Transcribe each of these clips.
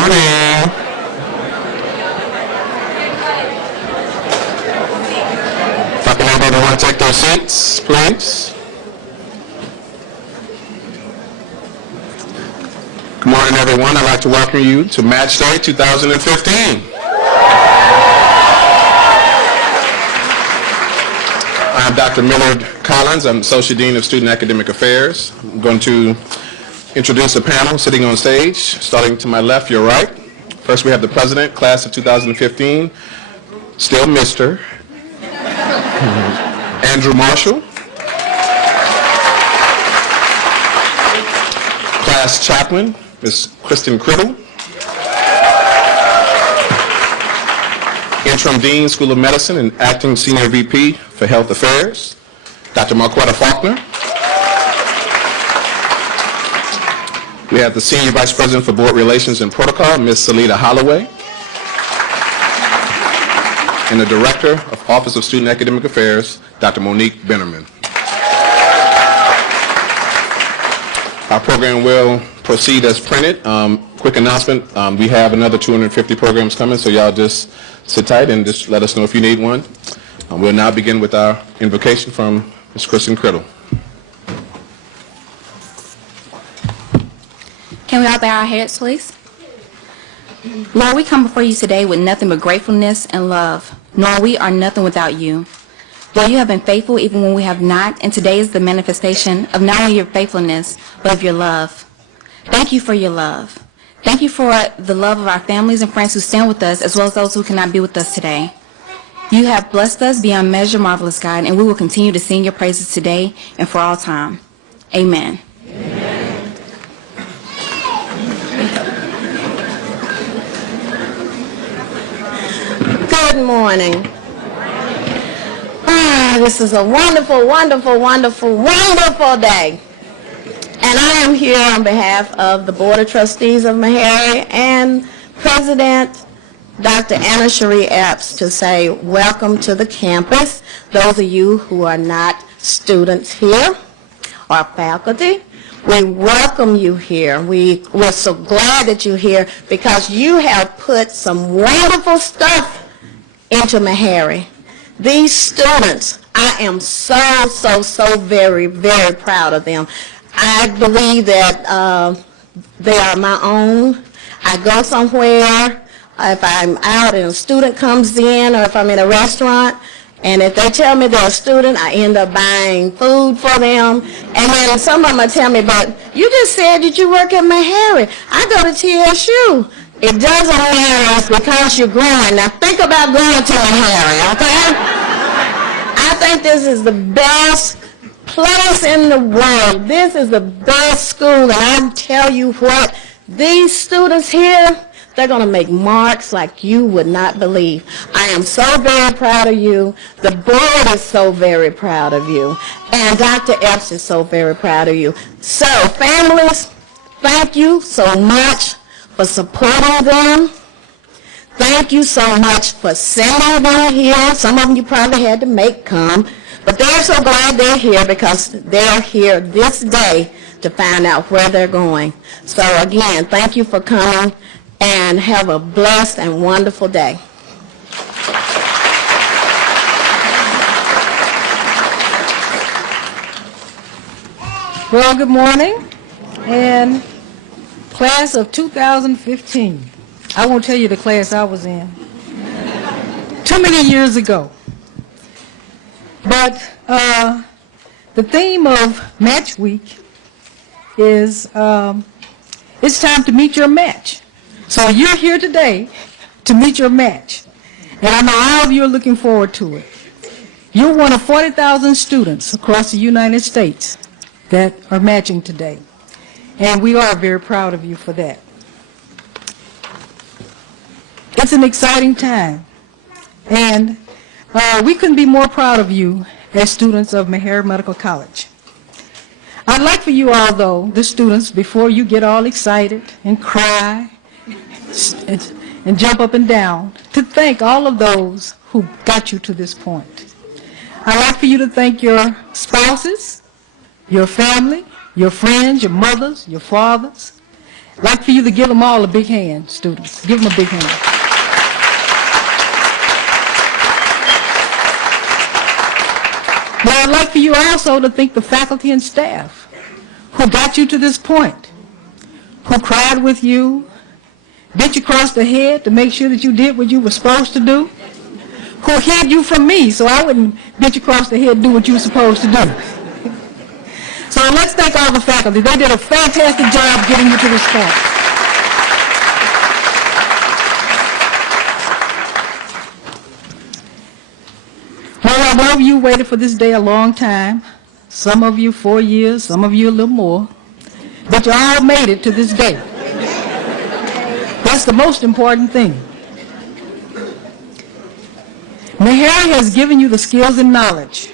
morning. If I can have everyone take their seats, please. Good morning, everyone. I'd like to welcome you to Match Day 2015. I'm Dr. Millard Collins. I'm Associate Dean of Student Academic Affairs. I'm going to introduce a panel sitting on stage, starting to my left, your right. First, we have the President, Class of 2015, still Mr. Andrew Marshall. Class Chaplain, Ms. Kristen Criddle. Interim Dean, School of Medicine, and Acting Senior VP for Health Affairs, Dr. Marquetta Faulkner. We have the Senior Vice President for Board Relations and Protocol, Ms. Salida Holloway. And the Director of Office of Student Academic Affairs, Dr. Monique Bennerman. Our program will proceed as printed. Quick announcement, we have another 250 programs coming, so y'all just sit tight and just let us know if you need one. We'll now begin with our invocation from Ms. Kristen Criddle. Can we all bow our heads, please? Lord, we come before you today with nothing but gratefulness and love, knowing we are nothing without you. Lord, you have been faithful even when we have not, and today is the manifestation of not only your faithfulness, but of your love. Thank you for your love. Thank you for the love of our families and friends who stand with us, as well as those who cannot be with us today. You have blessed us beyond measure, marvelous God, and we will continue to sing your praises today and for all time. Amen. Amen. Good morning. This is a wonderful, wonderful, wonderful, wonderful day. And I am here on behalf of the Board of Trustees of Meharry and President Dr. Anna Cherie Epps to say welcome to the campus. Those of you who are not students here or faculty, we welcome you here. We're so glad that you're here because you have put some wonderful stuff into Meharry. These students, I am so very, very proud of them. I believe that they are my own. I go somewhere, if I'm out and a student comes in, or if I'm in a restaurant, and if they tell me they're a student, I end up buying food for them. And then some of them will tell me, but you just said that you work at Meharry. I go to TSU. It doesn't matter, it's because you're growing. Now think about going to Meharry, okay? I think this is the best place in the world. This is the best school, and I tell you what, these students here, they're going to make marks like you would not believe. I am so very proud of you. The board is so very proud of you. And Dr. Epps is so very proud of you. So, families, thank you so much for supporting them. Thank you so much for sending them here. Some of them you probably had to make come. But they're so glad they're here because they're here this day to find out where they're going. So again, thank you for coming and have a blessed and wonderful day. Well, good morning. And class of 2015. I won't tell you the class I was in. Too many years ago. But the theme of Match Week is it's time to meet your match. So you're here today to meet your match. And I know all of you are looking forward to it. You're one of 40,000 students across the United States that are matching today. And we are very proud of you for that. It's an exciting time. And we couldn't be more proud of you as students of Meharry Medical College. I'd like for you all, though, the students, before you get all excited and cry and jump up and down, to thank all of those who got you to this point. I'd like for you to thank your spouses, your family, your friends, your mothers, your fathers. I'd like for you to give them all a big hand, students. Give them a big hand. Now, I'd like for you also to thank the faculty and staff who got you to this point, who cried with you, bit you across the head to make sure that you did what you were supposed to do, who hid you from me so I wouldn't bit you across the head and do what you were supposed to do. So let's thank all the faculty. They did a fantastic job getting you to this point. Well, I know you waited for this day a long time. Some of you 4 years, some of you a little more. But you all made it to this day. That's the most important thing. Meharry has given you the skills and knowledge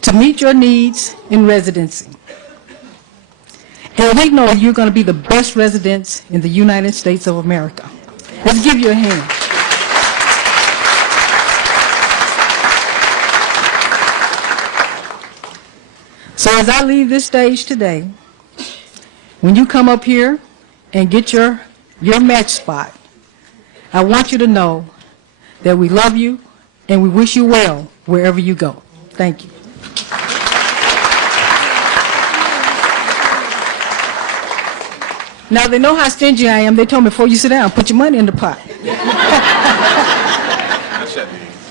to meet your needs in residency. And we know you're going to be the best residents in the United States of America. Let's give you a hand. So as I leave this stage today, when you come up here and get your match spot, I want you to know that we love you and we wish you well wherever you go. Thank you. Now they know how stingy I am. They told me before you sit down, put your money in the pot.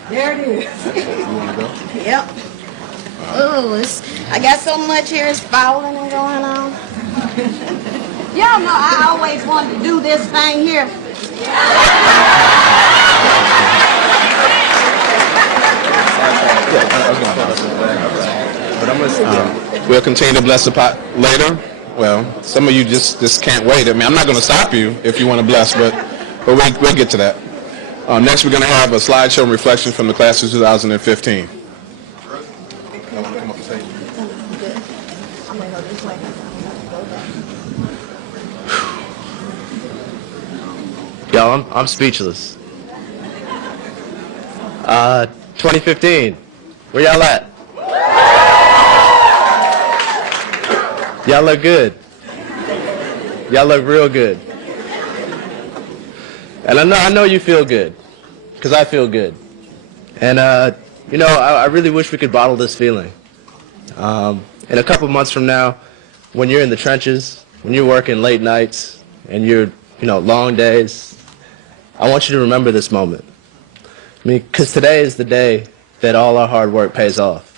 There it is. You want to go? Yep. Ooh, I got so much here, it's fouling and going on. Y'all know I always wanted to do this thing here. But we'll continue to bless the pot later. Well, some of you just can't wait. I mean, I'm not going to stop you if you want to bless, but we'll get to that. Next, we're going to have a slideshow and reflection from the class of 2015. Yo, I'm speechless. 2015, where y'all at? Y'all look good. Y'all look real good. And I know you feel good, because I feel good. And, you know, I really wish we could bottle this feeling. In a couple months from now, when you're in the trenches, when you're working late nights, and you're, you know, long days, I want you to remember this moment. I mean, because today is the day that all our hard work pays off.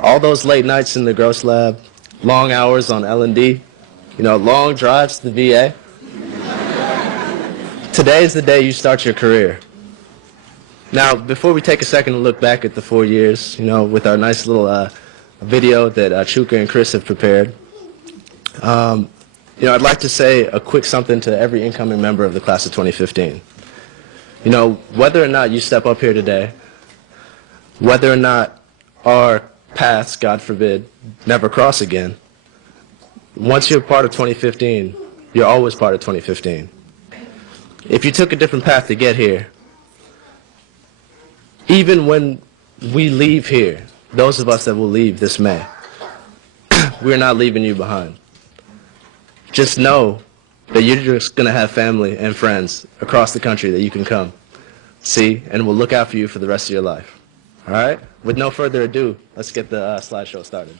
All those late nights in the gross lab, long hours on L&D, you know, long drives to the VA. Today is the day you start your career. Now, before we take a second to look back at the 4 years, you know, with our nice little video that Chuka and Chris have prepared, you know, I'd like to say a quick something to every incoming member of the class of 2015. You know, whether or not you step up here today, whether or not our paths, God forbid, never cross again, once you're part of 2015, you're always part of 2015. If you took a different path to get here, even when we leave here, those of us that will leave this May, we're not leaving you behind. Just know that you're just going to have family and friends across the country that you can come see, and we'll look out for you for the rest of your life. All right? With no further ado, let's get the slideshow started.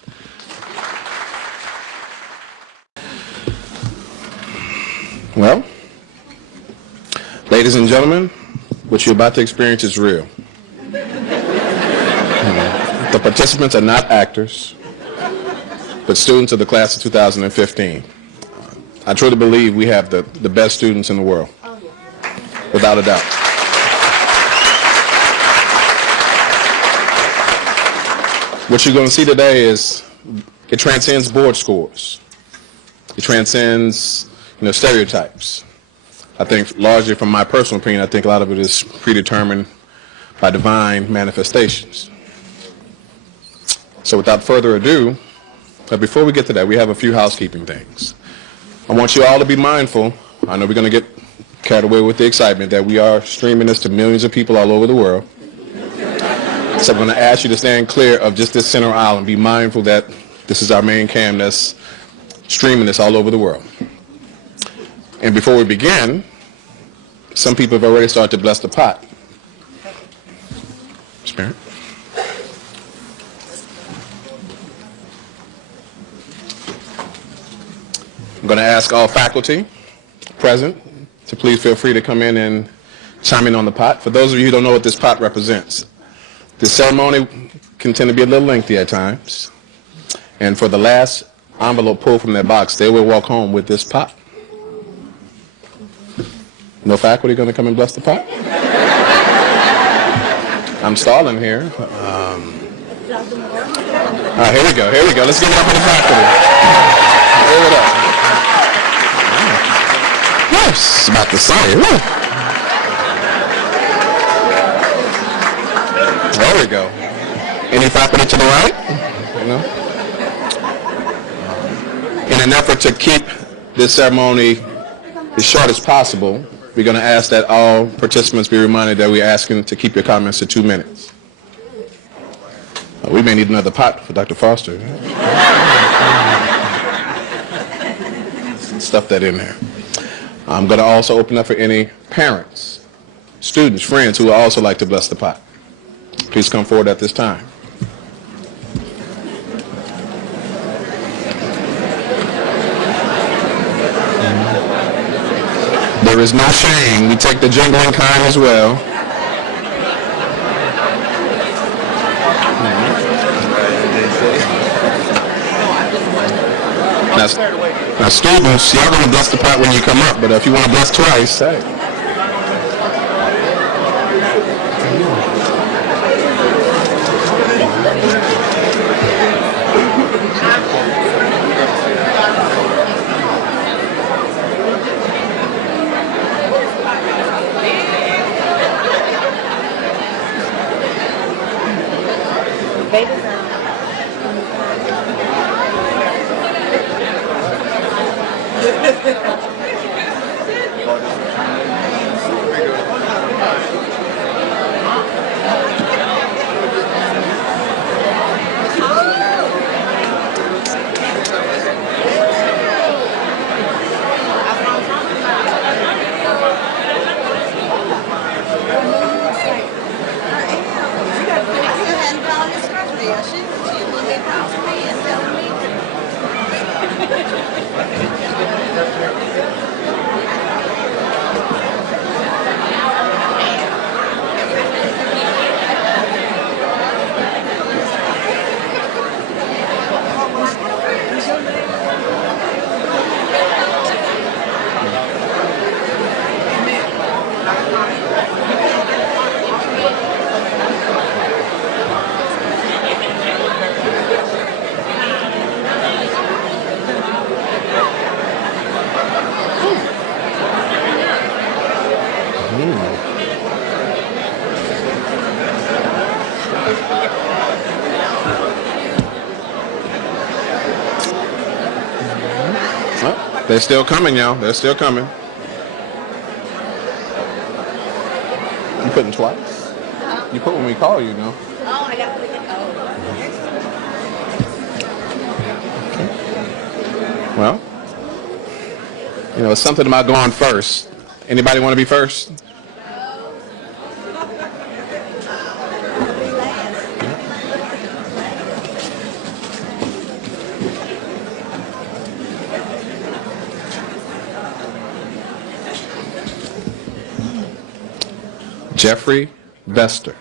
Well, ladies and gentlemen, what you're about to experience is real. The participants are not actors, but students of the class of 2015. I truly believe we have the best students in the world, without a doubt. What you're going to see today is it transcends board scores. It transcends, you know, stereotypes. I think largely from my personal opinion, I think a lot of it is predetermined by divine manifestations. So without further ado, but before we get to that, we have a few housekeeping things. I want you all to be mindful. I know we're going to get carried away with the excitement that we are streaming this to millions of people all over the world. So I'm going to ask you to stand clear of just this center aisle and be mindful that this is our main cam that's streaming this all over the world. And before we begin, some people have already started to bless the pot. Spirit. I'm going to ask all faculty present to please feel free to come in and chime in on the pot. For those of you who don't know what this pot represents, the ceremony can tend to be a little lengthy at times. And for the last envelope pulled from their box, they will walk home with this pot. No faculty going to come and bless the pot? I'm stalling here. All right, here we go. Let's give it up for the faculty. Give it up. Yes, about to say it. There we go. Any faculty to the right? You know? In an effort to keep this ceremony as short as possible, we're going to ask that all participants be reminded that we're asking to keep your comments to 2 minutes. We may need another pot for Dr. Foster. Stuff that in there. I'm going to also open up for any parents, students, friends who would also like to bless the pot. Please come forward at this time. There is no shame. We take the jingling kind as well. Now students, y'all going to bless the pot when you come up, but if you want to bless twice, say. They're still coming, y'all. They're still coming. You putting twice? You put when we call you, no? Oh, I got to put it. Okay. Well, you know, it's something about going first. Anybody want to be first? Jeffrey Bester.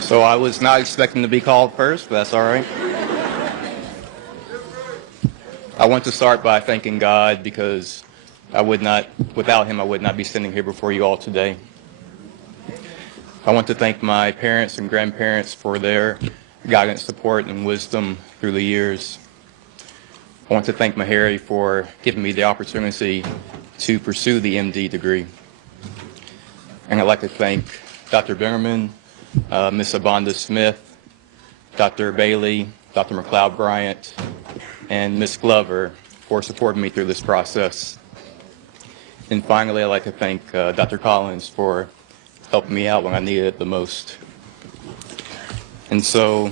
So I was not expecting to be called first, but that's all right. I want to start by thanking God because without him, I would not be standing here before you all today. I want to thank my parents and grandparents for their guidance, support, and wisdom through the years. I want to thank Meharry for giving me the opportunity to pursue the MD degree. And I'd like to thank Dr. Bingerman, Ms. Abanda Smith, Dr. Bailey, Dr. McLeod Bryant, and Ms. Glover for supporting me through this process. And finally, I'd like to thank Dr. Collins for helping me out when I needed it the most. And so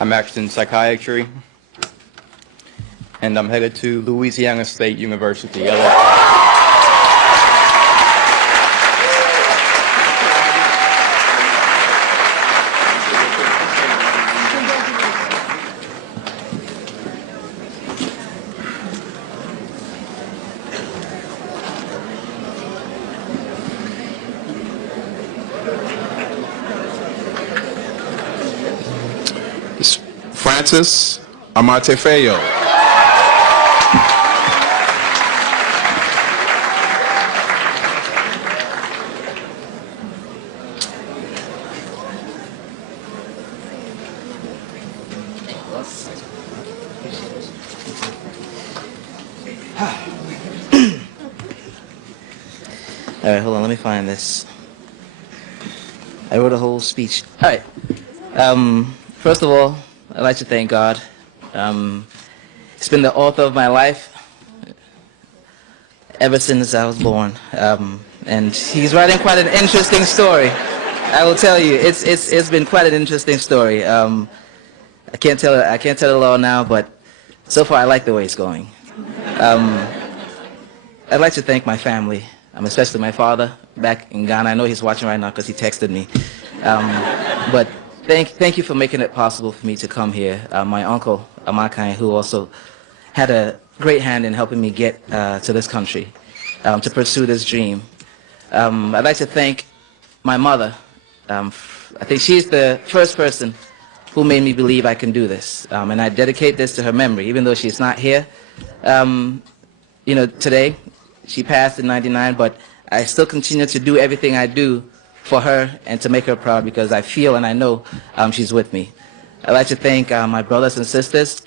I'm actually in psychiatry, and I'm headed to Louisiana State University. Francis Amatefeyo. All right, hold on. Let me find this. I wrote a whole speech. All right. First of all, I'd like to thank God. He's been the author of my life ever since I was born, and he's writing quite an interesting story. I will tell you, it's been quite an interesting story. I can't tell it all now, but so far I like the way it's going. I'd like to thank my family. Especially my father back in Ghana. I know he's watching right now because he texted me. But thank you for making it possible for me to come here. My uncle, Amakai, who also had a great hand in helping me get to this country to pursue this dream. I'd like to thank my mother. I think she's the first person who made me believe I can do this. And I dedicate this to her memory, even though she's not here. Today, she passed in '99, but I still continue to do everything I do for her and to make her proud because I feel and I know she's with me. I'd like to thank my brothers and sisters,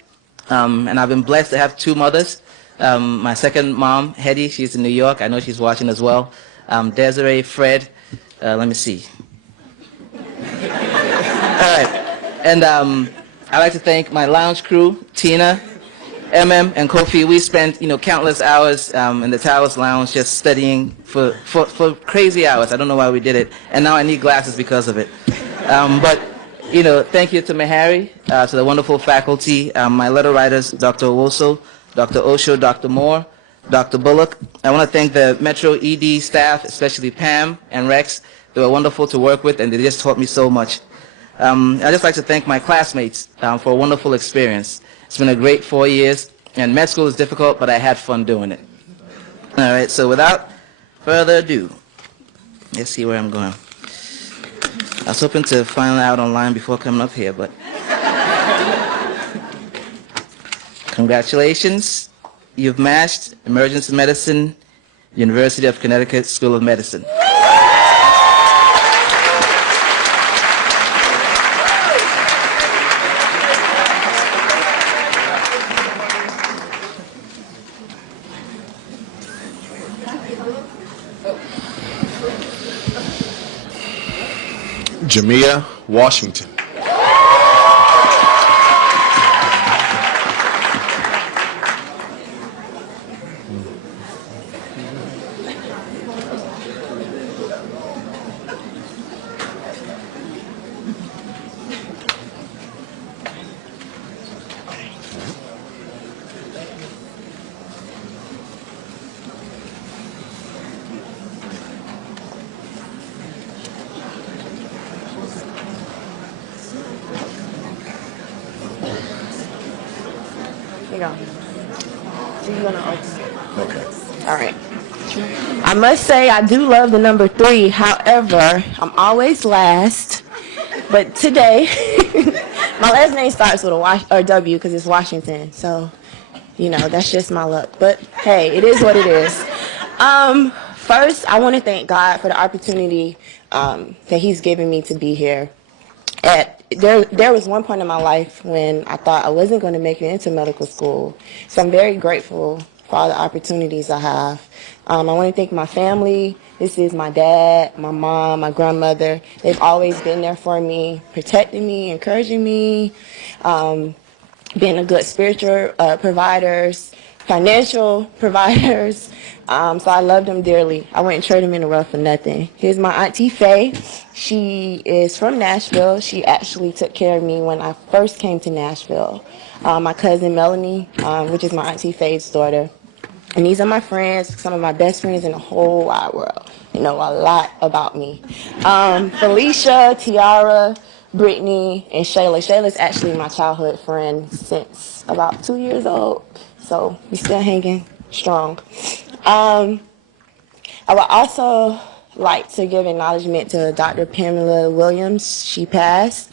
and I've been blessed to have two mothers. My second mom, Hetty, she's in New York. I know she's watching as well. Desiree, Fred, let me see. All right, and I'd like to thank my lounge crew, Tina, MM and Kofi. We spent, countless hours in the Towers Lounge just studying for crazy hours. I don't know why we did it, and now I need glasses because of it. But thank you to Meharry, to the wonderful faculty, my letter writers, Dr. Owoso, Dr. Osho, Dr. Moore, Dr. Bullock. I want to thank the Metro ED staff, especially Pam and Rex. They were wonderful to work with, and they just taught me so much. I'd just like to thank my classmates for a wonderful experience. It's been a great 4 years, and med school is difficult, but I had fun doing it. All right, so without further ado, let's see where I'm going. I was hoping to find out online before coming up here, but congratulations. You've matched Emergency Medicine, University of Connecticut School of Medicine. Jamia Washington. Here you go. So you're gonna open. Okay. All right. I must say I do love the number 3. However, I'm always last. But today, my last name starts with a W because it's Washington. So, that's just my luck. But hey, it is what it is. First, I want to thank God for the opportunity that He's given me to be here. There was one point in my life when I thought I wasn't going to make it into medical school. So I'm very grateful for all the opportunities I have. I want to thank my family This is my dad, my mom, my grandmother. They've always been there for me, protecting me, encouraging me, being a good spiritual providers, financial providers. So I love them dearly. I wouldn't trade them in the world for nothing. Here's my Auntie Faye. She is from Nashville. She actually took care of me when I first came to Nashville. My cousin Melanie, which is my Auntie Faye's daughter. And these are my friends, some of my best friends in the whole wide world. They know a lot about me. Felicia, Tiara, Brittany, and Shayla. Shayla's actually my childhood friend since about 2 years old. So we still hanging strong. I would also like to give acknowledgement to Dr. Pamela Williams. She passed.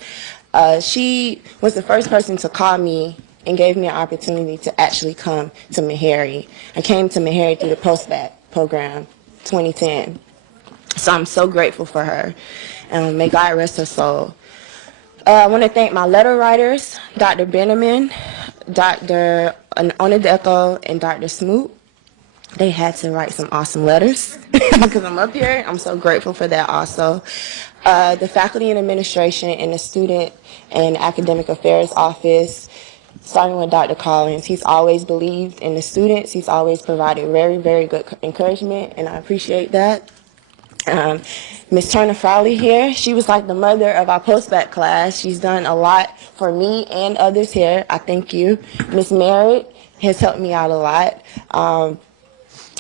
She was the first person to call me and gave me an opportunity to actually come to Meharry. I came to Meharry through the post-bac program, 2010. So I'm so grateful for her. And may God rest her soul. I want to thank my letter writers, Dr. Benjamin, Dr. Onadeko, and Dr. Smoot. They had to write some awesome letters because I'm up here. I'm so grateful for that also. The faculty and administration and the student and academic affairs office, starting with Dr. Collins. He's always believed in the students. He's always provided very, very good encouragement, and I appreciate that. Ms. Turner Fowley here, she was like the mother of our post-bac class. She's done a lot for me and others here. I thank you. Ms. Meharry has helped me out a lot.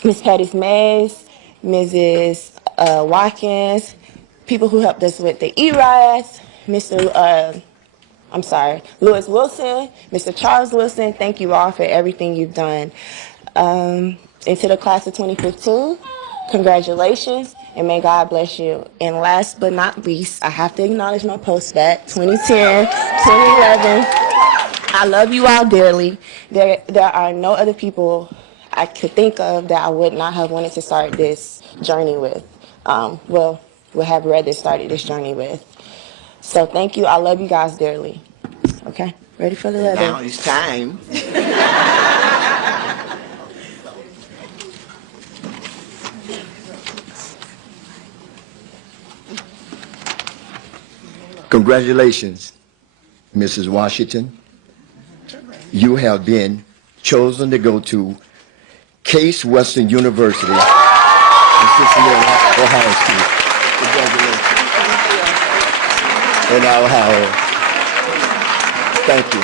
Ms. Patty Mays, Mrs. Watkins, people who helped us with the ERAS, Lewis Wilson, Mr. Charles Wilson, thank you all for everything you've done. And to the class of 2015, congratulations, and may God bless you. And last but not least, I have to acknowledge my post-bac, 2010, 2011. I love you all dearly. There are no other people I could think of that I would not have wanted to start this journey with. Would have rather started this journey with. So thank you. I love you guys dearly. Okay, ready for the letter? Now it's time. Congratulations, Mrs. Washington. You have been chosen to go to Case Western University in Cincinnati, Ohio State. Congratulations. In Ohio. Thank you.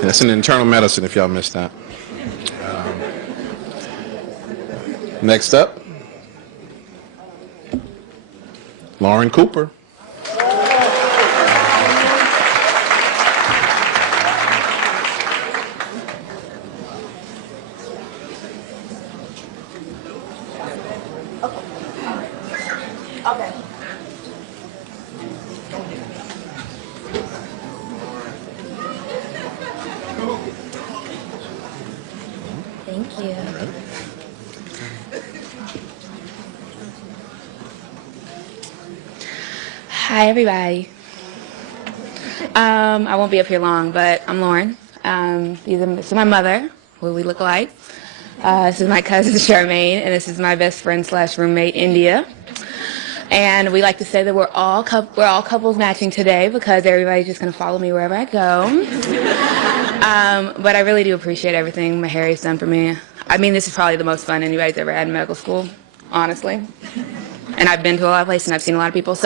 That's in internal medicine, if y'all missed that. Next up, Lauren Cooper. Thank you. Hi, everybody. I won't be up here long, but I'm Lauren. This is my mother, who we look alike. This is my cousin Charmaine, and this is my best friend / roommate India. And we like to say that we're all couples matching today because everybody's just going to follow me wherever I go. But I really do appreciate everything Meharry's done for me. I mean, this is probably the most fun anybody's ever had in medical school, honestly. And I've been to a lot of places and I've seen a lot of people.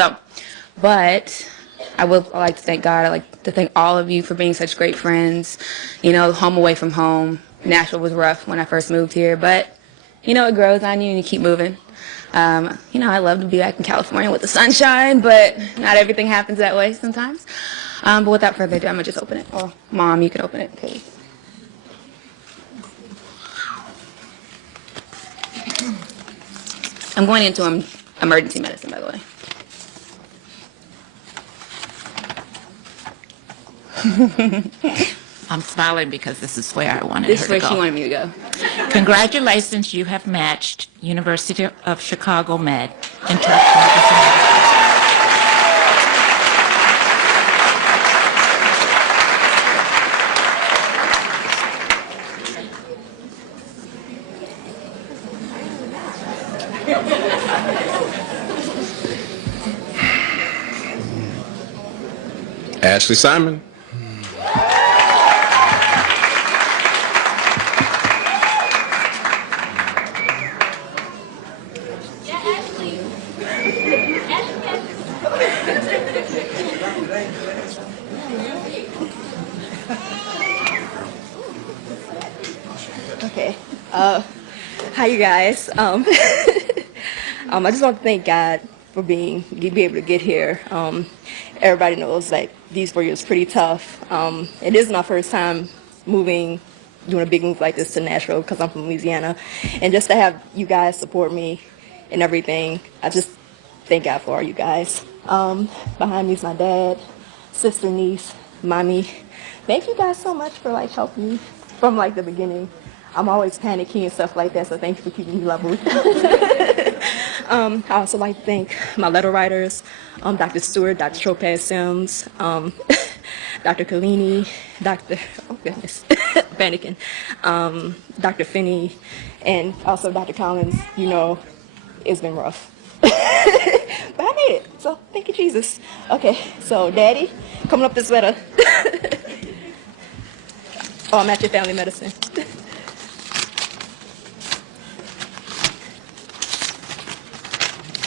But I like to thank God. I like to thank all of you for being such great friends. You know, home away from home. Nashville was rough when I first moved here, but you know, it grows on you and you keep moving. You know, I love to be back in California with the sunshine, but not everything happens that way sometimes. But without further ado, I'm gonna just open it. Or Mom, you can open it, please. I'm going into emergency medicine, by the way. I'm smiling because this is where I wanted This her is where to she go. wanted me to go. Congratulations, you have matched University of Chicago Med. interaction with somebody. Ashley Simon. Okay. Hi, you guys. I just want to thank God for be able to get here. Everybody knows like these 4 years pretty tough. It is my first time doing a big move like this to Nashville because I'm from Louisiana, and just to have you guys support me and everything, I just thank God for all you guys. Behind me is my dad, sister, niece, mommy. Thank you guys so much for like helping me from like the beginning. I'm always panicking and stuff like that, so thank you for keeping me level. I also like to thank my letter writers, Dr. Stewart, Dr. Tropaz Sims, Dr. Collini, Dr. Oh goodness, panicking, Dr. Finney, and also Dr. Collins. You know, it's been rough. But I made it, so thank you, Jesus. Okay, so Daddy, coming up this letter. Oh, I'm at your family medicine.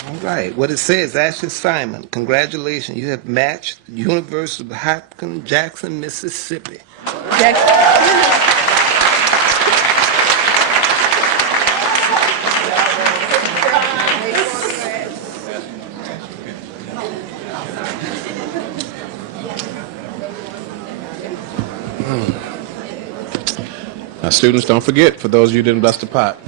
All right. What it says, Ashley Simon, congratulations. You have matched University of Hopkins, Jackson, Mississippi. Jackson. Now, students, don't forget, for those of you who didn't bust the pot.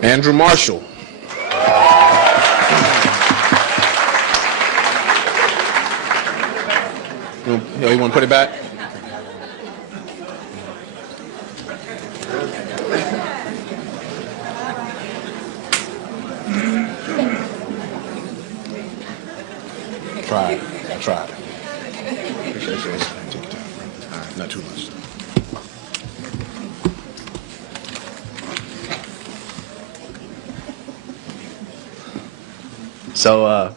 Andrew Marshall. You want to put it back? Tried. I tried. Appreciate you. Take your time. All right, not too much. So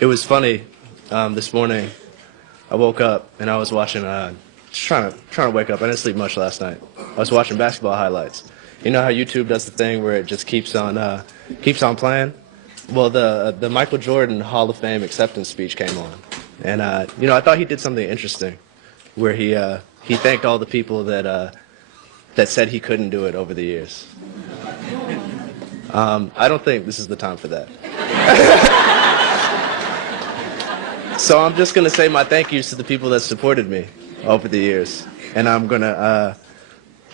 it was funny. This morning, I woke up and I was watching. Just trying to wake up. I didn't sleep much last night. I was watching basketball highlights. You know how YouTube does the thing where it just keeps on playing. Well, the Michael Jordan Hall of Fame acceptance speech came on, and I thought he did something interesting, where he thanked all the people that said he couldn't do it over the years. I don't think this is the time for that. So I'm just going to say my thank yous to the people that supported me over the years, and I'm going to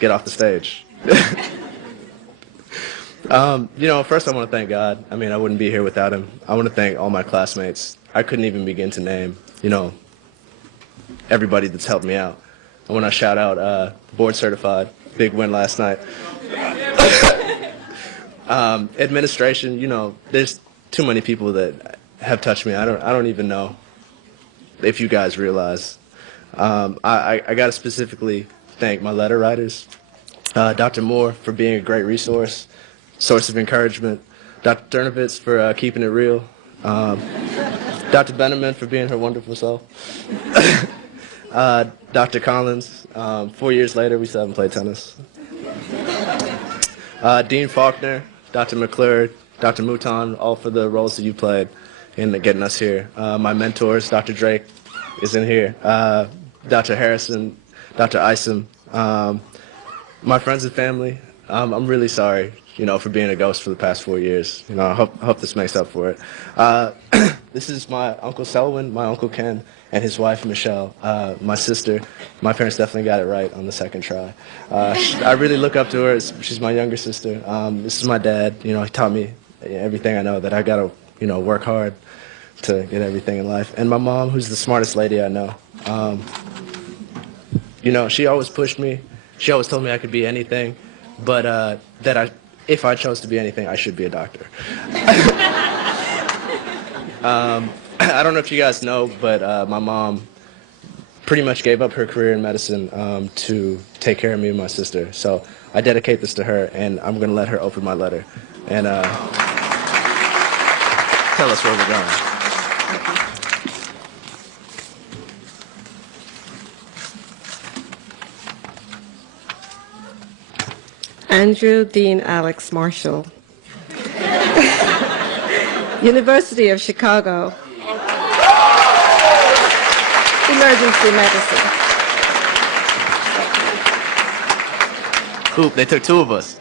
get off the stage. First I want to thank God. I mean, I wouldn't be here without him. I want to thank all my classmates. I couldn't even begin to name, everybody that's helped me out. I want to shout out board certified, big win last night. Administration, there's too many people that have touched me. I don't even know if you guys realize. I got to specifically thank my letter writers, Dr. Moore for being a great source of encouragement, Dr. Dernovitz for keeping it real, Dr. Benneman for being her wonderful self, Dr. Collins. 4 years later, we still haven't played tennis. Dean Faulkner, Dr. McClure, Dr. Mouton, all for the roles that you played in getting us here. My mentors, Dr. Drake is in here, Dr. Harrison, Dr. Isom, my friends and family. I'm really sorry, for being a ghost for the past 4 years. I hope this makes up for it. This is my Uncle Selwyn, my Uncle Ken, and his wife, Michelle. My sister, my parents definitely got it right on the second try. I really look up to her. She's my younger sister. This is my dad. He taught me everything I know, that I got to, work hard to get everything in life. And my mom, who's the smartest lady I know. She always pushed me. She always told me I could be anything. but if I chose to be anything, I should be a doctor. I don't know if you guys know, but my mom pretty much gave up her career in medicine to take care of me and my sister. So I dedicate this to her, and I'm going to let her open my letter and tell us where we're going. Andrew Dean Alex Marshall. University of Chicago. Emergency medicine. Oop, they took two of us.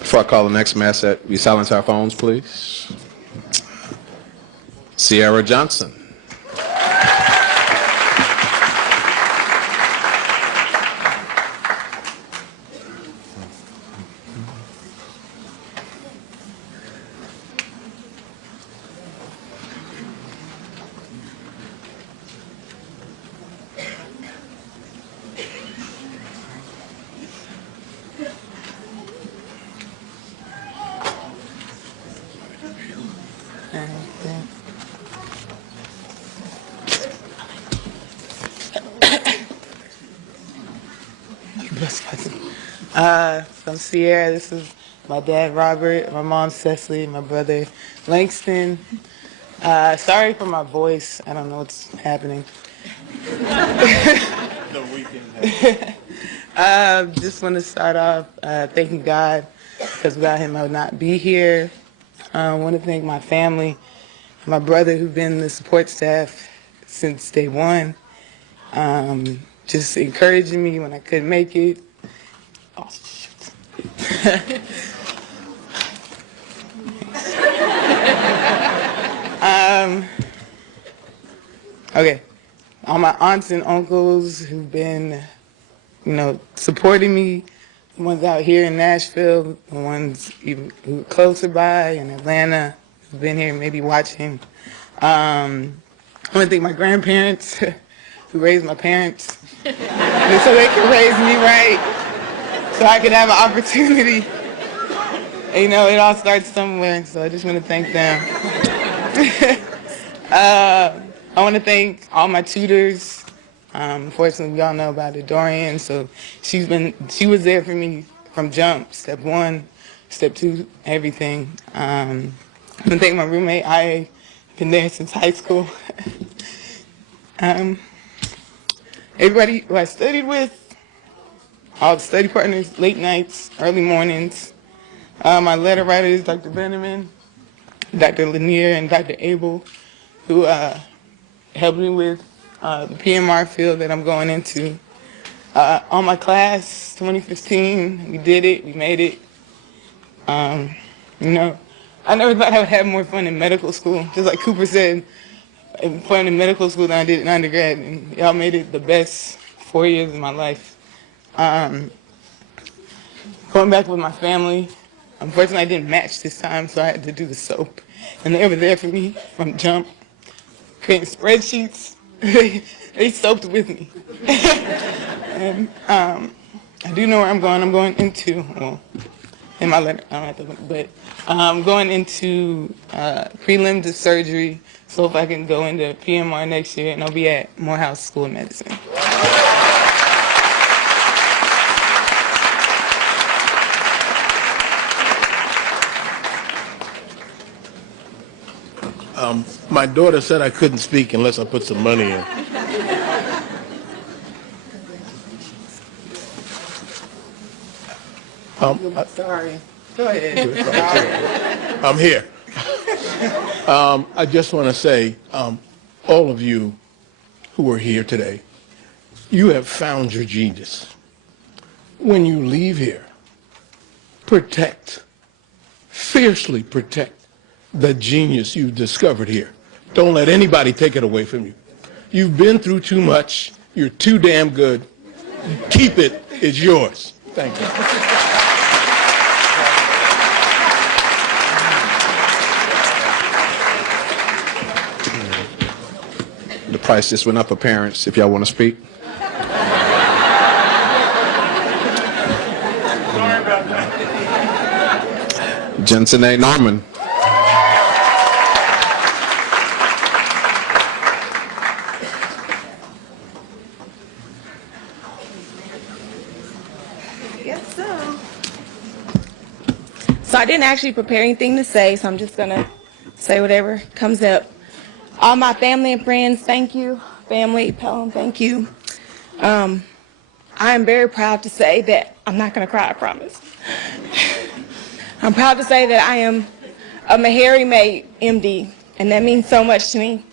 Before I call the next mass set, we silence our phones, please. Sierra Johnson. I'm Sierra. This is my dad, Robert, my mom, Cecily, my brother, Langston. Sorry for my voice. I don't know what's happening. Just want to start off thanking God, because without him I would not be here. I want to thank my family, my brother who've been the support staff since day one, just encouraging me when I couldn't make it. Oh, shoot. Okay. All my aunts and uncles who've been, supporting me, the ones out here in Nashville, the ones even who are closer by in Atlanta, who've been here maybe watching. I want to thank my grandparents who raised my parents so they could raise me right. So I could have an opportunity. And, it all starts somewhere, so I just want to thank them. I want to thank all my tutors. Unfortunately, we all know about it, Dorian. So she was there for me from jump, step 1, step 2, everything. I want to thank my roommate. I've been there since high school. Everybody who I studied with, all the study partners, late nights, early mornings. My letter writers, Dr. Benjamin, Dr. Lanier, and Dr. Abel, who helped me with the PMR field that I'm going into. On my class, 2015, we did it, we made it. I never thought I would have more fun in medical school. Just like Cooper said, fun in medical school than I did in undergrad, and y'all made it the best 4 years of my life. Going back with my family, unfortunately I didn't match this time, so I had to do the soap. And they were there for me from jump, creating spreadsheets. They soaped with me. And I do know where I'm going. I'm going into, in my letter, I don't have to look, but I'm going into prelim to surgery, so if I can go into PMR next year, and I'll be at Morehouse School of Medicine. My daughter said I couldn't speak unless I put some money in. Sorry. Go ahead. I'm here. I just want to say, all of you who are here today, you have found your genius. When you leave here, fiercely protect the genius you've discovered here. Don't let anybody take it away from you. You've been through too much. You're too damn good. Keep it. It's yours. Thank you. The price just went up for parents, if y'all want to speak. Jensen A. Norman. Yes, so. So I didn't actually prepare anything to say, so I'm just gonna say whatever comes up. All my family and friends, thank you. Family, Pelham, thank you. I am very proud to say that I'm not gonna cry, I promise. I'm proud to say that I am a Meharry made MD, and that means so much to me.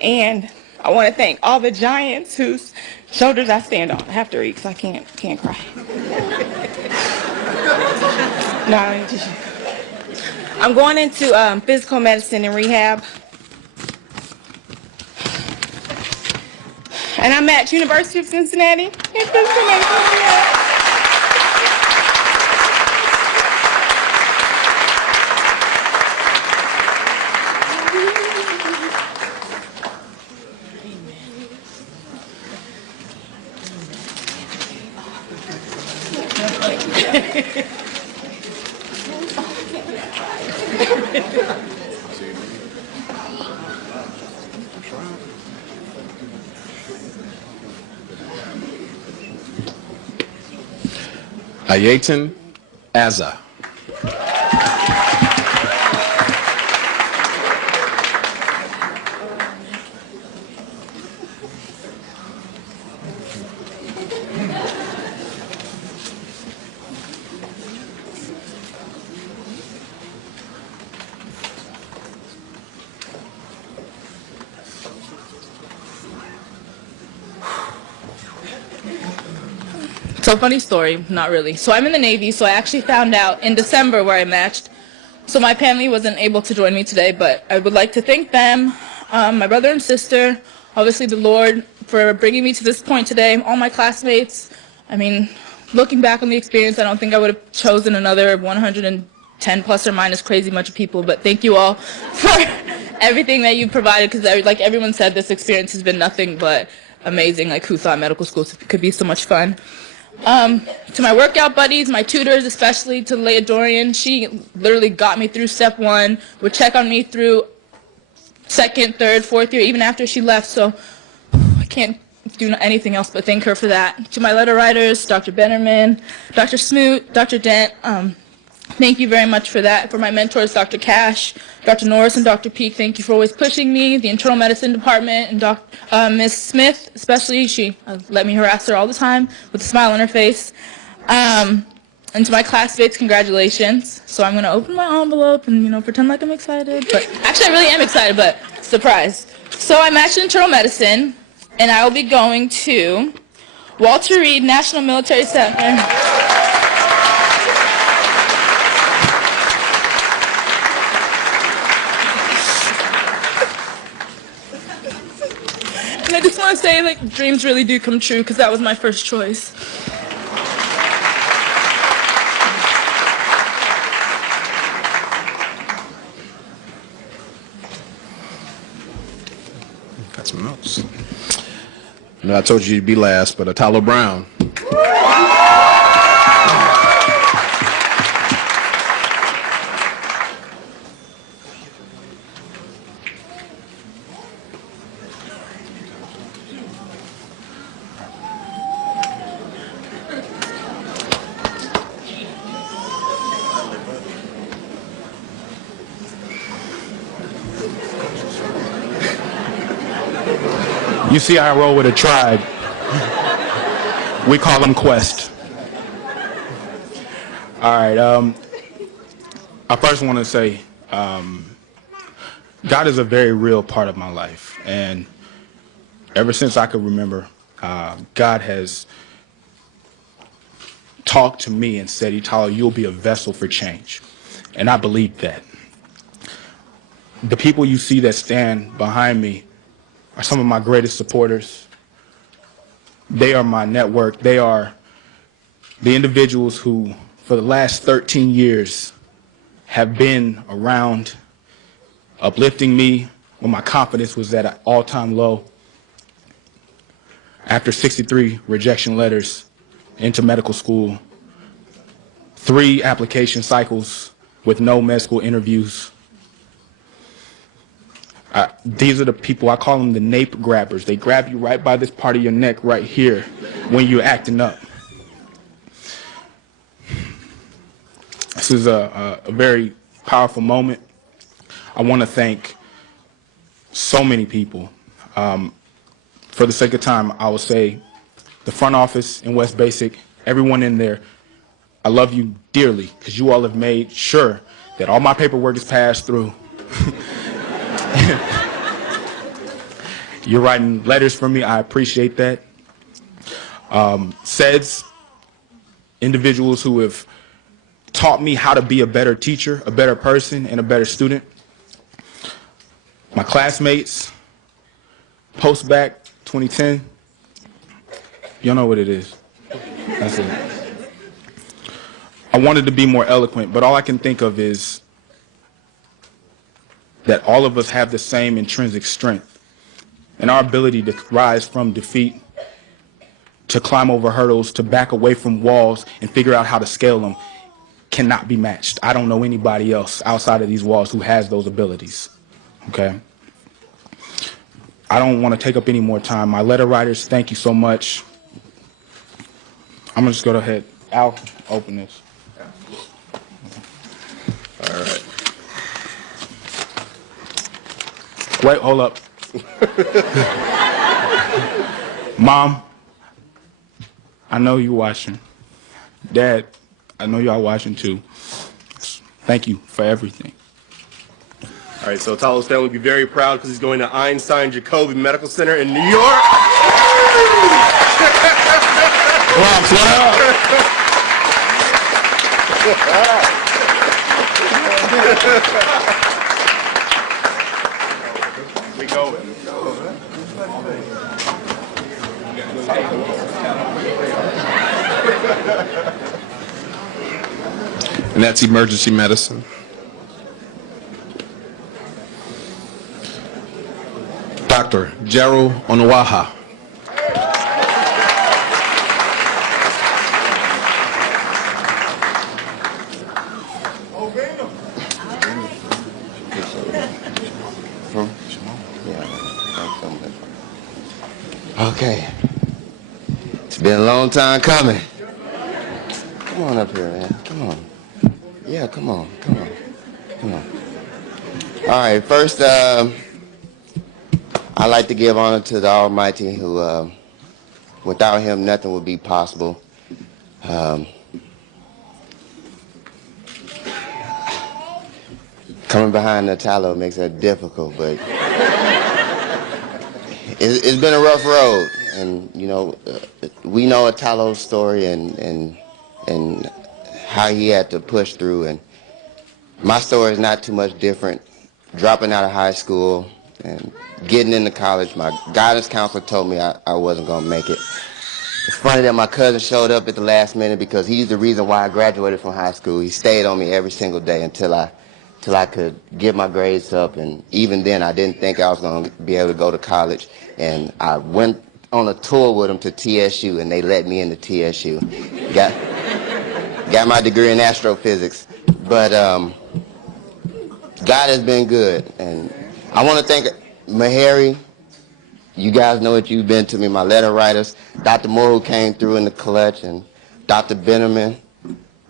And I want to thank all the giants whose shoulders I stand on. I have to read because I can't cry. No, I don't need tissue. I'm going into physical medicine and rehab. And I'm at University of Cincinnati in physical medicine and rehab. Ayaton Azza. So funny story, not really. So I'm in the Navy, so I actually found out in December where I matched. So my family wasn't able to join me today, but I would like to thank them, my brother and sister, obviously the Lord for bringing me to this point today, all my classmates. I mean, looking back on the experience, I don't think I would have chosen another 110 plus or minus crazy much of people, but thank you all for everything that you provided, because like everyone said, this experience has been nothing but amazing. Like, who thought medical school could be so much fun? To my workout buddies, my tutors, especially to Leah Dorian, she literally got me through step 1, would check on me through 2nd, 3rd, 4th year, even after she left, so I can't do anything else but thank her for that. To my letter writers, Dr. Bennerman, Dr. Smoot, Dr. Dent, thank you very much for that. For my mentors, Dr. Cash, Dr. Norris, and Dr. Peak, thank you for always pushing me. The internal medicine department and Ms. Smith, especially, she let me harass her all the time with a smile on her face. And to my classmates, congratulations. So I'm going to open my envelope and, pretend like I'm excited. But actually, I really am excited, but surprise. So I matched internal medicine, and I will be going to Walter Reed National Military Center. And I just want to say, dreams really do come true, because that was my first choice. Got some notes. I told you you'd be last, but Tyler Brown. You see, I roll with a tribe. We call them Quest. All right. I first want to say, God is a very real part of my life, and ever since I could remember, God has talked to me and said, "Italo, you'll be a vessel for change," and I believe that. The people you see that stand behind me are some of my greatest supporters. They are my network. They are the individuals who, for the last 13 years, have been around, uplifting me when my confidence was at an all-time low. After 63 rejection letters into medical school, 3 application cycles with no med school interviews. These are the people, I call them the nape grabbers. They grab you right by this part of your neck right here when you're acting up. This is a very powerful moment. I want to thank so many people. For the sake of time, I will say the front office in West Basic, everyone in there, I love you dearly because you all have made sure that all my paperwork is passed through. You're writing letters for me. I appreciate that. SEDS, individuals who have taught me how to be a better teacher, a better person, and a better student. My classmates, post-bac 2010, y'all know what it is. That's it. I wanted to be more eloquent, but all I can think of is that all of us have the same intrinsic strength, and our ability to rise from defeat, to climb over hurdles, to back away from walls and figure out how to scale them cannot be matched. I don't know anybody else outside of these walls who has those abilities, okay? I don't want to take up any more time. My letter writers, thank you so much. I'm going to just go ahead. Al, open this. All right. Wait, hold up. Mom, I know you're watching. Dad, I know y'all watching too. Thank you for everything. All right, so Talos family will be very proud because he's going to Einstein Jacobi Medical Center in New York. Bronx, what up? We go. And that's emergency medicine. Dr. Gerald Onuaha. Okay. It's been a long time coming. Come on up here, man. Come on. Yeah, come on. Come on. Come on. All right, first, I'd like to give honor to the Almighty who, without him, nothing would be possible. Coming behind Natalo makes it difficult, but it's been a rough road. And, you know, we know Natalo's story and how he had to push through. And my story is not too much different. Dropping out of high school and getting into college, my guidance counselor told me I wasn't going to make it. It's funny that my cousin showed up at the last minute because he's the reason why I graduated from high school. He stayed on me every single day until I could get my grades up, and even then I didn't think I was going to be able to go to college. And I went on a tour with him to TSU, and they let me into TSU. Got my degree in astrophysics. But God has been good, and I want to thank Meharry. You guys know what you've been to me, my letter writers, Dr. Moore who came through in the clutch, and Dr. Benjamin,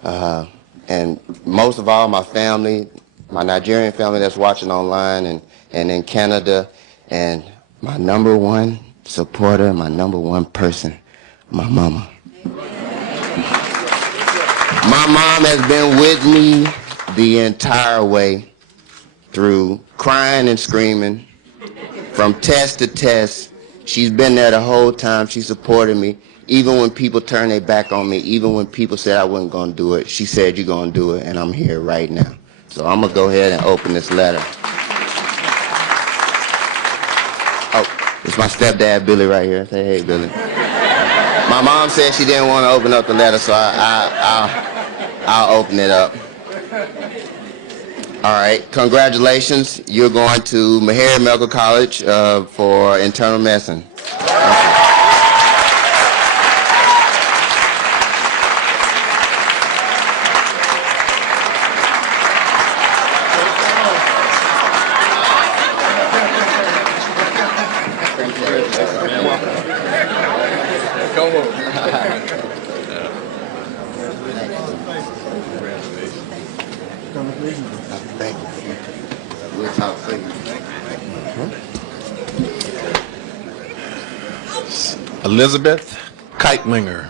and most of all my family, my Nigerian family that's watching online and in Canada, and my number one supporter, my number one person, my mama. My mom has been with me the entire way through crying and screaming, from test to test. She's been there the whole time. She supported me. Even when people turned their back on me, even when people said I wasn't going to do it, she said, you're going to do it, and I'm here right now. So I'm going to go ahead and open this letter. Oh, It's my stepdad, Billy, right here. Say, hey, Billy. My mom said she didn't want to open up the letter, so I'll open it up. All right, congratulations. You're going to Meharry Medical College for internal medicine. Thank you. We'll talk soon. Elizabeth Keitlinger.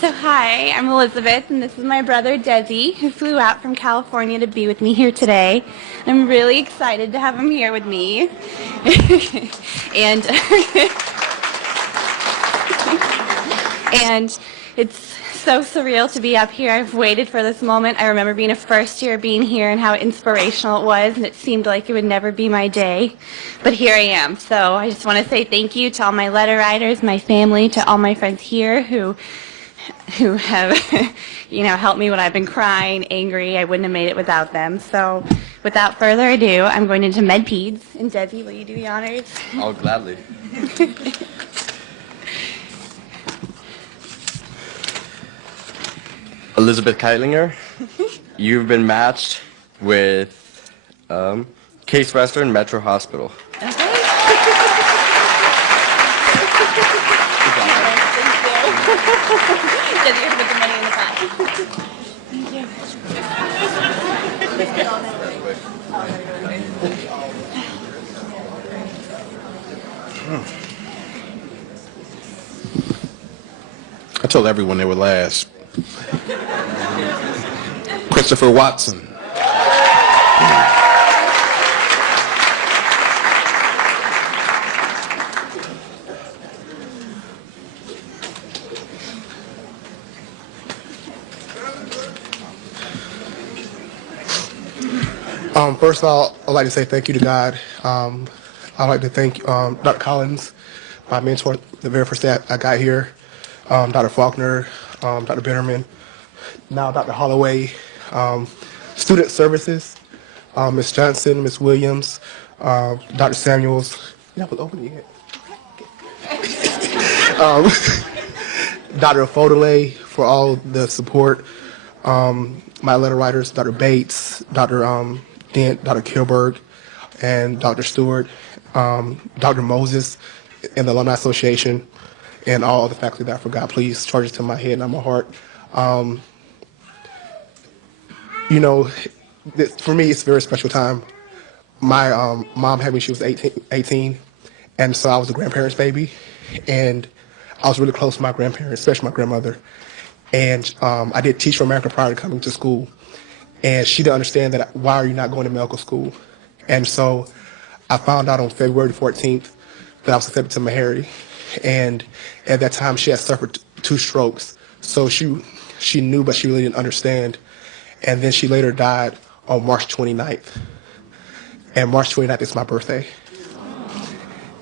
So hi, I'm Elizabeth, and this is my brother Desi, who flew out from California to be with me here today. I'm really excited to have him here with me. and and it's so surreal to be up here. I've waited for this moment. I remember being a first year being here and how inspirational it was, and it seemed like it would never be my day. But here I am. So I just want to say thank you to all my letter writers, my family, to all my friends here who have, helped me when I've been crying, angry. I wouldn't have made it without them. So without further ado, I'm going into Med Peds. And Desi, will you do the honors? Oh, gladly. Elizabeth Keitlinger, you've been matched with Case Western Metro Hospital. Desi, you have to put the money in the pot. Thank you. I told everyone they were last. Christopher Watson. First of all, I'd like to say thank you to God. I'd like to thank Dr. Collins, my mentor, the very first day I got here, Dr. Faulkner, Dr. Bitterman, now Dr. Holloway, Student Services, Ms. Johnson, Ms. Williams, Dr. Samuels. You haven't opened it yet. Dr. Fodelay for all the support. My letter writers, Dr. Bates, Dr. Dent, Dr. Kilberg, and Dr. Stewart, Dr. Moses, and the Alumni Association, and all the faculty that I forgot. Please charge it to my head, not my heart. For me, it's a very special time. My mom had me, she was 18, and so I was a grandparent's baby, and I was really close to my grandparents, especially my grandmother. And I did teach for America prior to coming to school. And she didn't understand that, why are you not going to medical school? And so I found out on February 14th that I was accepted to Meharry. And at that time, she had suffered 2 strokes. So she knew, but she really didn't understand. And then she later died on March 29th. And March 29th is my birthday.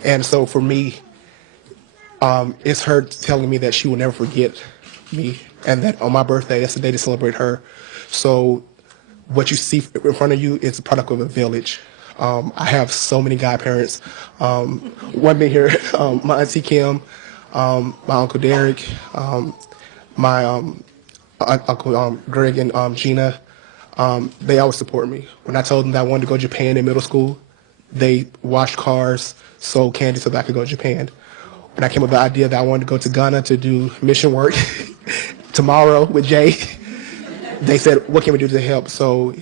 And so for me, it's her telling me that she will never forget me, and that on my birthday, that's the day to celebrate her. So what you see in front of you is a product of a village. I have so many godparents. One being here, my Auntie Kim, my Uncle Derek, my Uncle Greg and Gina. They always support me. When I told them that I wanted to go to Japan in middle school, they washed cars, sold candy so that I could go to Japan. When I came up with the idea that I wanted to go to Ghana to do mission work tomorrow with Jay, they said, what can we do to help? So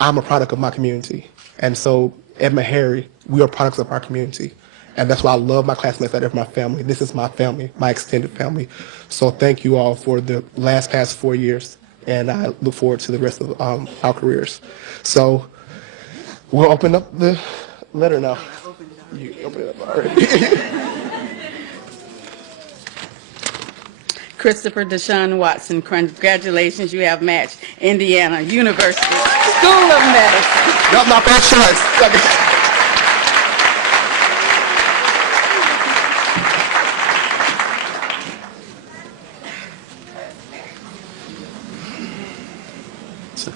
I'm a product of my community. And so at Meharry, we are products of our community. And that's why I love my classmates that are my family. This is my family, my extended family. So thank you all for the past 4 years. And I look forward to the rest of our careers. So we'll open up the letter now. You open it up already. Christopher Deshaun Watson, congratulations, you have matched Indiana University School of Medicine. That's my first choice.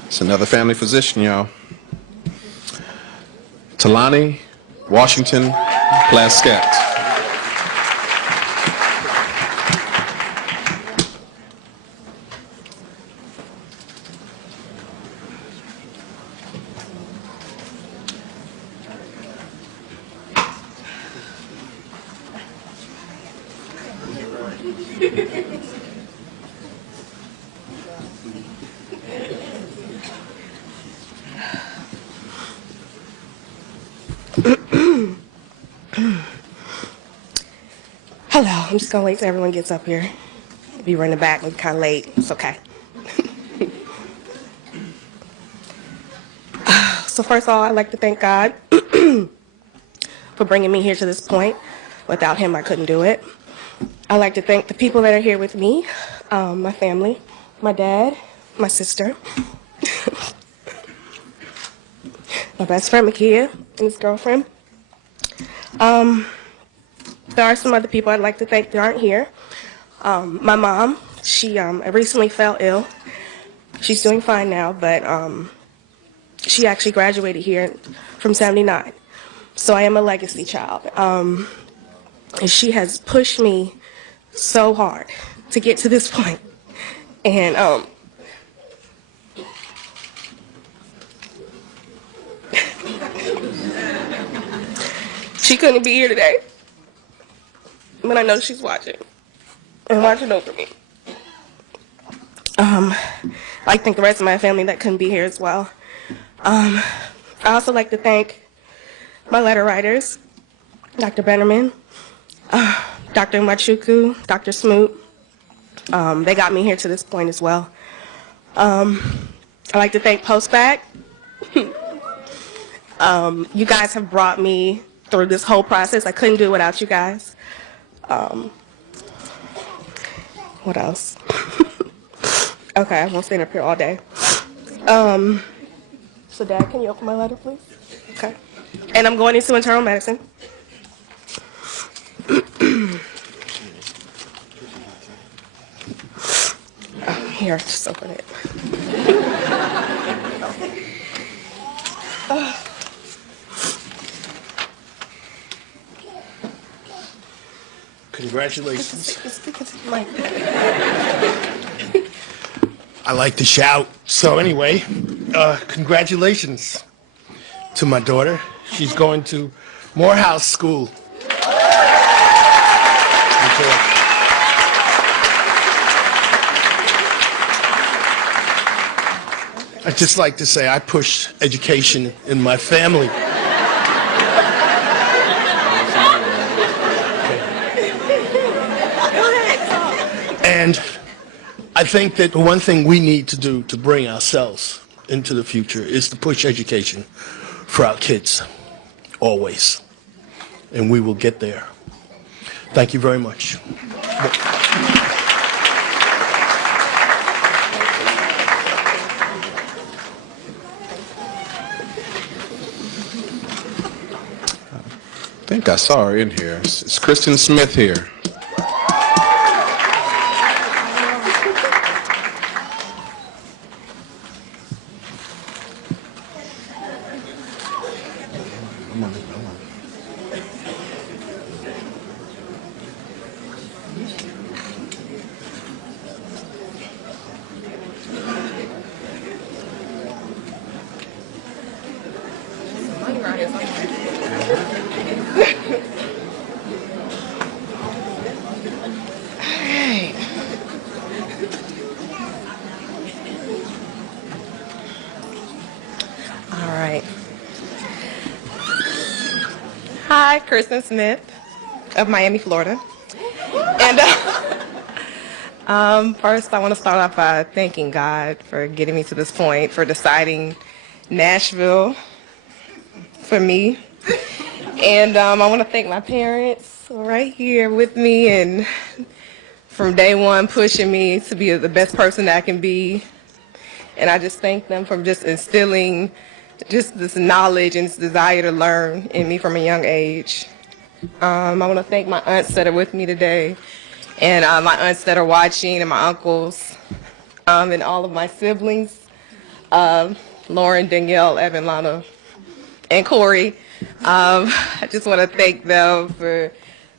It's another family physician, y'all. Talani Washington Plaskett. Hello, I'm just gonna wait till everyone gets up here. Be running back, we're kind of late. It's okay. So first of all, I'd like to thank God for bringing me here to this point. Without him, I couldn't do it. I'd like to thank the people that are here with me, my family, my dad, my sister, my best friend Makia and his girlfriend. There are some other people I'd like to thank that aren't here. My mom, she recently fell ill. She's doing fine now, but she actually graduated here from '79. So I am a legacy child. And she has pushed me so hard to get to this point. And she couldn't be here today. But I know she's watching and watching over me. I'd like to thank the rest of my family that couldn't be here as well. I also like to thank my letter writers, Dr. Bennerman, Dr. Machuku, Dr. Smoot. They got me here to this point as well. I'd like to thank Postback. You guys have brought me through this whole process. I couldn't do it without you guys. What else? Okay, I won't stand up here all day. So Dad, can you open my letter, please? Okay. And I'm going into internal medicine. Here, just open it. Congratulations. I like to shout. So anyway, congratulations to my daughter. She's going to Morehouse School. I'd just like to say I push education in my family. And I think that the one thing we need to do to bring ourselves into the future is to push education for our kids, always. And we will get there. Thank you very much. I think I saw her in here. Is Kristen Smith here? Hi, Kristen Smith of Miami, Florida. And first I want to start off by thanking God for getting me to this point, for deciding Nashville for me. And I want to thank my parents who are right here with me and from day one pushing me to be the best person that I can be. And I just thank them for just instilling just this knowledge and this desire to learn in me from a young age. I want to thank my aunts that are with me today, and my aunts that are watching, and my uncles, and all of my siblings, Lauren, Danielle, Evan, Lana, and Corey. I just want to thank them for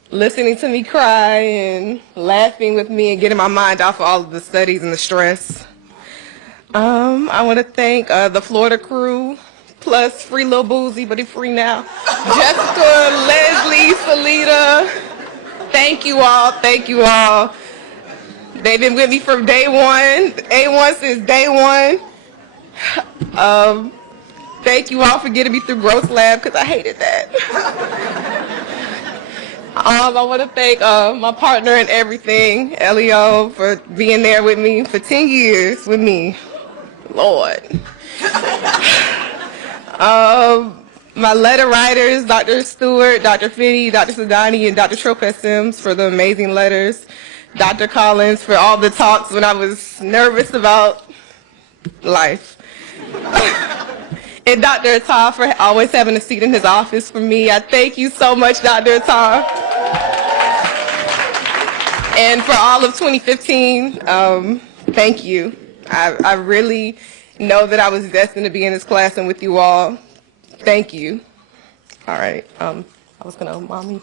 listening to me cry and laughing with me and getting my mind off of all of the studies and the stress. I want to thank the Florida crew, plus Free Lil Boozy, but he's free now. Jessica, Leslie, Salita, thank you all, thank you all. They've been with me from day one, A1 since day one. Thank you all for getting me through Gross Lab, because I hated that. I want to thank my partner in everything, Elio, for being there with me for 10 years with me. Lord. My letter writers, Dr. Stewart, Dr. Finney, Dr. Sadani, and Dr. Tropez Sims for the amazing letters. Dr. Collins for all the talks when I was nervous about life. And Dr. Attar for always having a seat in his office for me. I thank you so much, Dr. Attar. And for all of 2015, thank you. I really know that I was destined to be in this class and with you all. Thank you. All right. I was going to, Mommy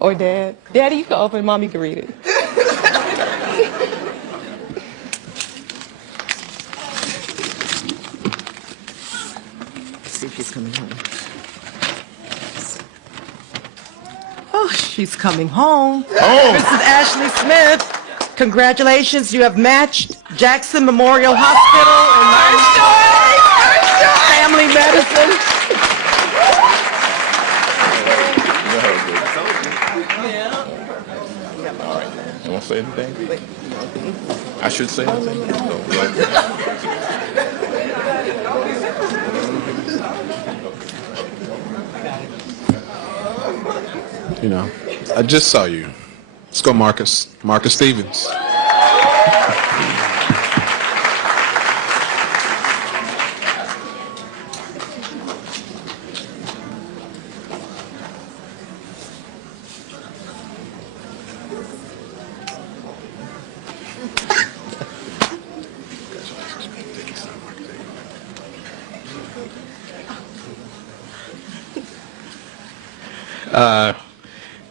or Dad. Daddy, you can open. Mommy can read it. See if she's coming home. Oh, she's coming home. Mrs. Ashley Smith, congratulations. You have matched Jackson Memorial Hospital in family medicine. You want to say anything? I should say anything? You know, I just saw you. Let's go, Marcus. Marcus Stevens.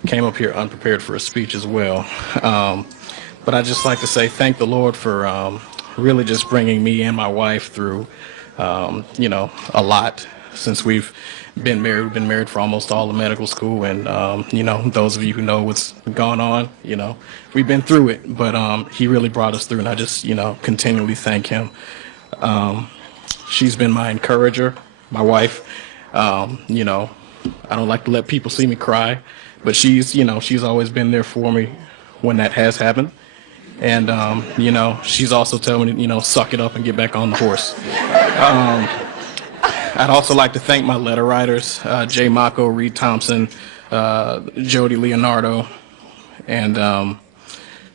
Came up here unprepared for a speech as well. But I'd just like to say thank the Lord for really just bringing me and my wife through, you know, a lot since we've been married. We've been married for almost all of medical school. And, you know, those of you who know what's gone on, you know, we've been through it. But he really brought us through, and I just, you know, continually thank him. She's been my encourager, my wife. You know, I don't like to let people see me cry. But she's, you know, she's always been there for me when that has happened. And, you know, she's also telling me, you know, suck it up and get back on the horse. I'd also like to thank my letter writers, Jay Mako, Reed Thompson, Jody Leonardo, and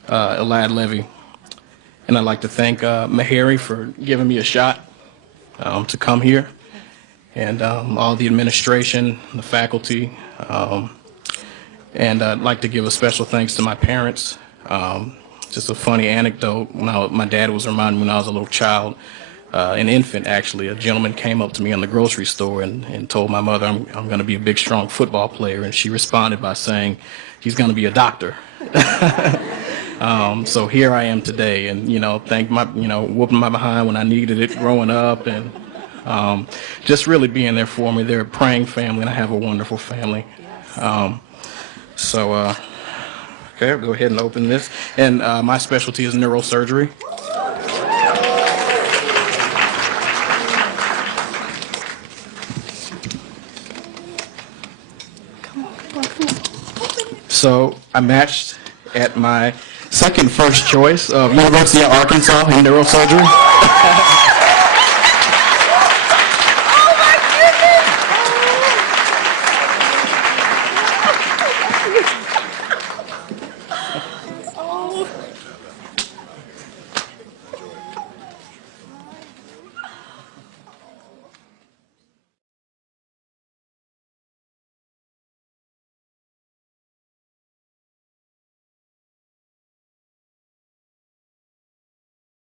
Elad Levy. And I'd like to thank Meharry for giving me a shot to come here, and all the administration, the faculty. And I'd like to give a special thanks to my parents. Just a funny anecdote, my dad was reminding me when I was a little child, an infant actually, a gentleman came up to me in the grocery store and told my mother, I'm going to be a big, strong football player. And she responded by saying, he's going to be a doctor. So here I am today, and, you know, whooping my behind when I needed it growing up, and just really being there for me. They're a praying family, and I have a wonderful family. Okay, I'll go ahead and open this. And my specialty is neurosurgery. So I matched at my second first choice of University of Arkansas in neurosurgery.